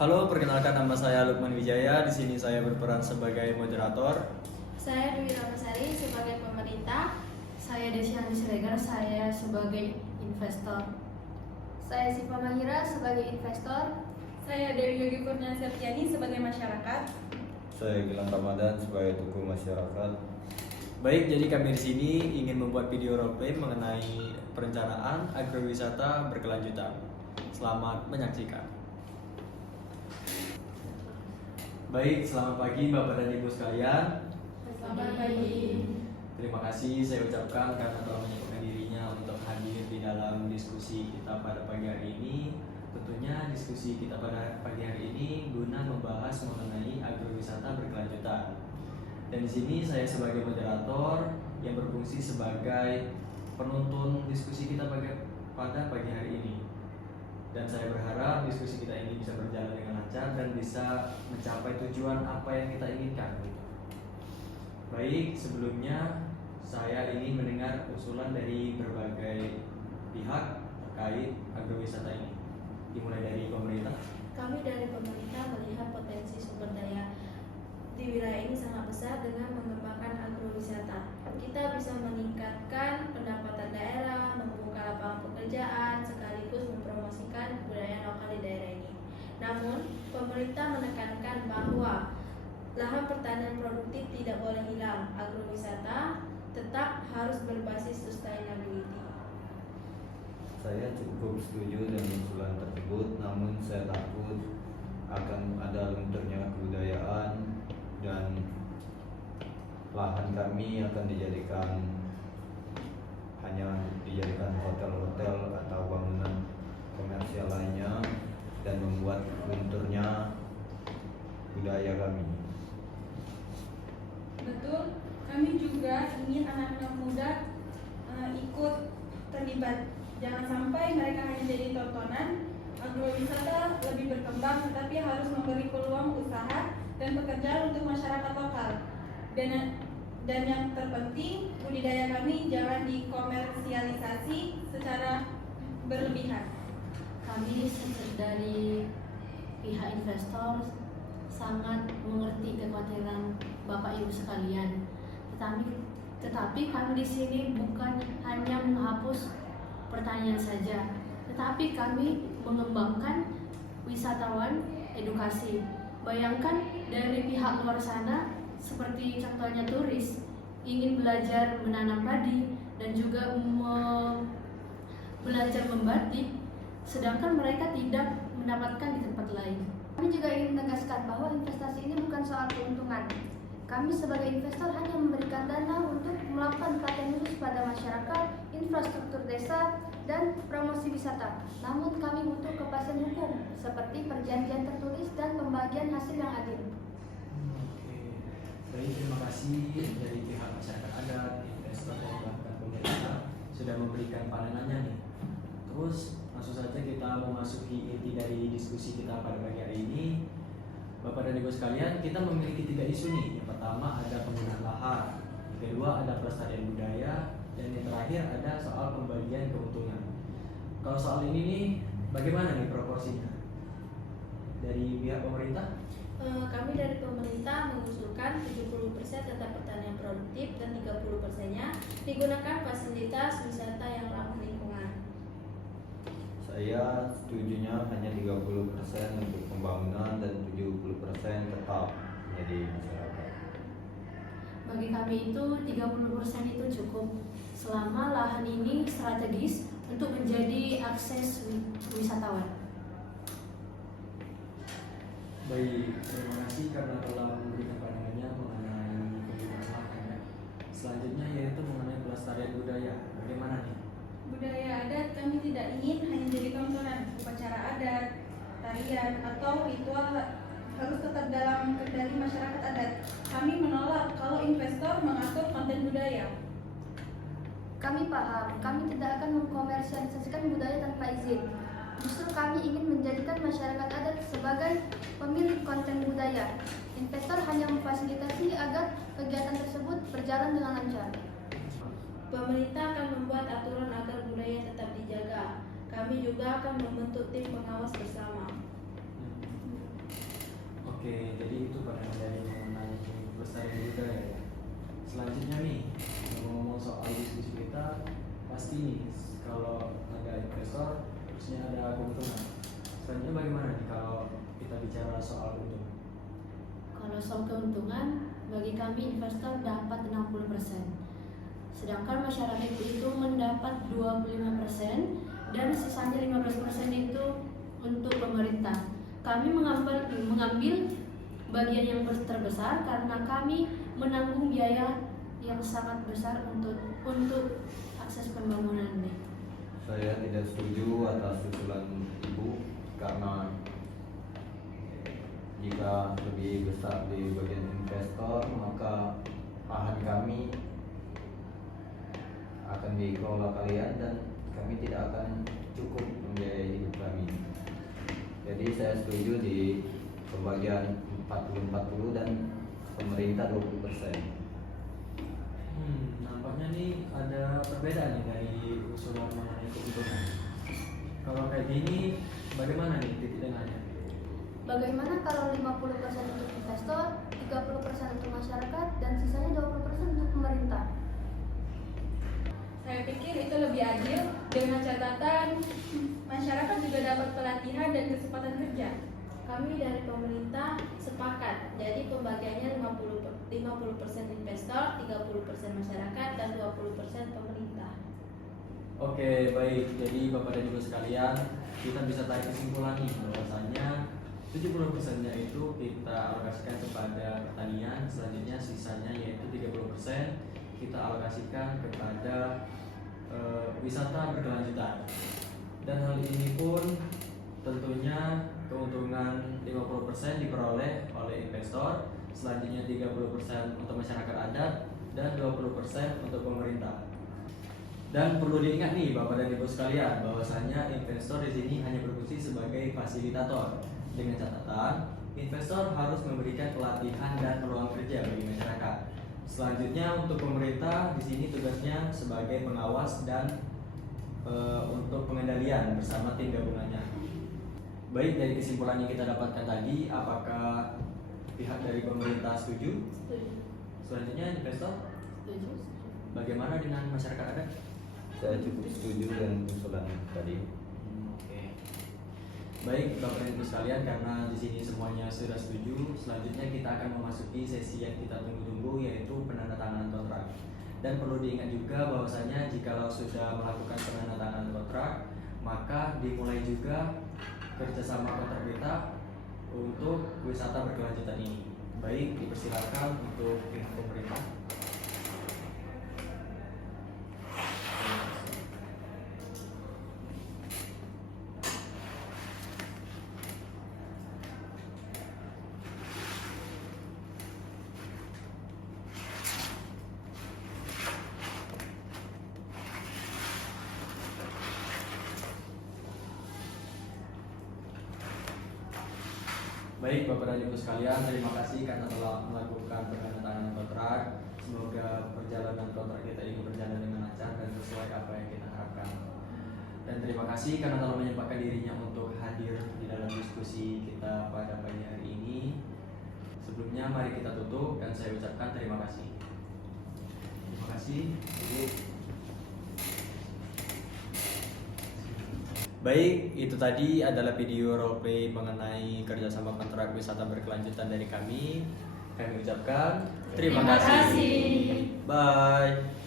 Halo, perkenalkan nama saya Lukman Wijaya. Di sini saya berperan sebagai moderator. Saya Dwi Ramasari sebagai pemerintah. Saya Desiani Siregar, saya sebagai investor. Saya Siva Mahira sebagai investor. Saya Dewi Yogi Kurnia Septiani sebagai masyarakat. Saya Gilang Ramadan sebagai tokoh masyarakat. Baik, jadi kami di sini ingin membuat video roleplay mengenai perencanaan agrowisata berkelanjutan. Selamat menyaksikan. Baik, selamat pagi Bapak dan Ibu sekalian. Selamat pagi. Terima kasih saya ucapkan karena telah menyempatkan dirinya untuk hadir di dalam diskusi kita pada pagi hari ini. Tentunya diskusi kita pada pagi hari ini guna membahas mengenai agrowisata berkelanjutan. Dan di sini saya sebagai moderator yang berfungsi sebagai penuntun diskusi kita pada pagi hari ini. Dan saya berharap diskusi kita ini bisa berjalan dengan lancar dan bisa mencapai tujuan apa yang kita inginkan. Baik, sebelumnya saya ingin mendengar usulan dari berbagai pihak terkait agrowisata ini. Dimulai dari pemerintah. Kami dari pemerintah melihat potensi sumber daya di wilayah ini sangat besar dengan mengembangkan agrowisata. Kita bisa meningkatkan pendapatan daerah, membuka lapangan pekerjaan, sekaligus mempromosikan budaya lokal di daerah ini. Namun, pemerintah menekankan bahwa lahan pertanian produktif tidak boleh hilang. Agrowisata tetap harus berbasis sustainability. Saya cukup setuju dengan usulan tersebut, namun saya takut akan ada lunturnya kebudayaan dan lahan kami akan dijadikan hotel-hotel atau bangunan komersial lainnya dan membuat lunturnya budaya kami. Betul, kami juga ingin anak-anak muda ikut terlibat. Jangan sampai mereka hanya jadi tontonan. Agrowisata lebih berkembang, tetapi harus memberi peluang usaha dan pekerjaan untuk masyarakat lokal. Dan yang terpenting, budidaya kami jangan dikomersialisasi secara berlebihan. Kami dari pihak investor sangat mengerti kekhawatiran Bapak Ibu sekalian. Tetapi kami di sini bukan hanya menghapus pertanian saja, tetapi kami mengembangkan wisatawan edukasi. Bayangkan dari pihak luar sana, seperti contohnya turis, ingin belajar menanam padi dan juga belajar membatik, sedangkan mereka tidak mendapatkan di tempat lain. Kami juga ingin menegaskan bahwa investasi ini bukan soal keuntungan. Kami sebagai investor hanya memberikan dana untuk melakukan pelatihan khusus pada masyarakat, infrastruktur desa, dan promosi wisata. Namun kami butuh kepastian hukum seperti perjanjian tertulis dan pembagian hasil yang adil. Oke. Baik, terima kasih dari pihak masyarakat adat, investor dan bahkan pemerintah sudah memberikan pandangannya nih. Terus langsung saja kita memasuki inti dari diskusi kita pada pagi hari ini. Bapak dan Ibu sekalian, kita memiliki 3 isu nih. Yang pertama ada penggunaan lahan, yang kedua ada pelestarian budaya, dan yang terakhir ada soal pembagian keuntungan. Kalau soal ini nih, bagaimana nih proporsinya? Dari pihak pemerintah? Kami dari pemerintah mengusulkan 70% tetap pertanian produktif dan 30%-nya digunakan fasilitas wisata yang ramah lingkungan. Saya setujunya hanya 30% untuk pembangunan dan 70% tetap menjadi masyarakat. Bagi kami itu 30% itu cukup selama lahan ini strategis untuk menjadi akses wisatawan. Baik, terima kasih karena telah memberikan pandangannya mengenai penggunaan lahan ya. Selanjutnya yaitu mengenai pelestarian budaya. Bagaimana nih? Budaya adat kami tidak ingin hanya jadi tontonan. Upacara adat, tarian, atau ritual harus tetap dalam kendali masyarakat adat. Kami menolak kalau investor mengatur konten budaya. Kami paham, kami tidak akan mengkomersialisasikan budaya tanpa izin. Justru kami ingin menjadikan masyarakat adat sebagai pemilik konten budaya. Investor hanya memfasilitasi agar kegiatan tersebut berjalan dengan lancar. Pemerintah akan membuat aturan agar budaya tetap dijaga. Kami juga akan membentuk tim pengawas bersama. Oke, jadi itu pandangan dari mengenai pelestarian budaya ya. Selanjutnya nih, ngomong soal diskusi kita, pasti nih kalau ada investor, harusnya ada keuntungan. Selanjutnya bagaimana nih kalau kita bicara soal keuntungan? Kalau soal keuntungan, bagi kami investor dapat 60%. Sedangkan masyarakat itu mendapat 25% dan sisanya 15% itu untuk pemerintah. Kami mengambil bagian yang terbesar karena kami menanggung biaya yang sangat besar untuk akses pembangunan ini. Saya tidak setuju atas usulan Ibu karena jika lebih besar di bagian investor maka lahan kami akan dikelola kalian dan kami tidak akan cukup membiayai hidup kami. Jadi saya setuju di pembagian 40-40 dan pemerintah 20%. Nampaknya nih ada perbedaan nih dari usulan mengenai keuntungan. Kalau kayak gini, bagaimana nih titik tengahnya? Bagaimana kalau 50% untuk investor, 30% untuk masyarakat, dan sisanya 20% untuk pemerintah? Saya pikir itu lebih adil dengan catatan masyarakat juga dapat pelatihan dan kesempatan kerja. Kami dari pemerintah sepakat, jadi pembagiannya 50% investor, 30% masyarakat, dan 20% pemerintah. Oke, baik. Jadi Bapak dan Ibu sekalian, kita bisa tarik kesimpulan nih bahwasanya 70%-nya itu kita alokasikan kepada pertanian, selanjutnya sisanya yaitu 30% kita alokasikan kepada wisata berkelanjutan. Dan hal ini pun tentunya keuntungan 50% diperoleh oleh investor, selanjutnya 30% untuk masyarakat adat dan 20% untuk pemerintah. Dan perlu diingat nih Bapak dan Ibu sekalian bahwasanya investor di sini hanya berfungsi sebagai fasilitator. Dengan catatan, investor harus memberikan pelatihan dan peluang kerja bagi masyarakat. Selanjutnya untuk pemerintah di sini tugasnya sebagai pengawas dan untuk pengendalian bersama tim gabungannya. Baik, dari kesimpulan yang kita dapatkan tadi, apakah pihak dari pemerintah setuju? Setuju. Selanjutnya investor, Setuju? bagaimana dengan masyarakat adat? Saya cukup setuju dengan usulan tadi. Oke. Baik, Bapak dan Ibu sekalian, karena di sini semuanya sudah setuju, selanjutnya kita akan memasuki sesi yang kita tunggu-tunggu, yaitu penandatanganan kontrak. Dan perlu diingat juga bahwasanya jikalau sudah melakukan penandatanganan kontrak, maka dimulai juga kerjasama kontrak kita untuk wisata berkelanjutan ini. Baik, dipersilakan untuk pihak pemerintah. Baik Bapak dan Ibu sekalian, terima kasih karena telah melakukan penandatanganan kontrak. Semoga perjalanan kontrak kita ini berjalan dengan lancar dan sesuai apa yang kita harapkan. Dan terima kasih karena telah menyempatkan dirinya untuk hadir di dalam diskusi kita pada pagi hari ini. Sebelumnya mari kita tutup dan saya ucapkan terima kasih. Terima kasih. Baik, itu tadi adalah video roleplay mengenai kerjasama kontrak wisata berkelanjutan dari kami. Kami ucapkan terima kasih. Bye.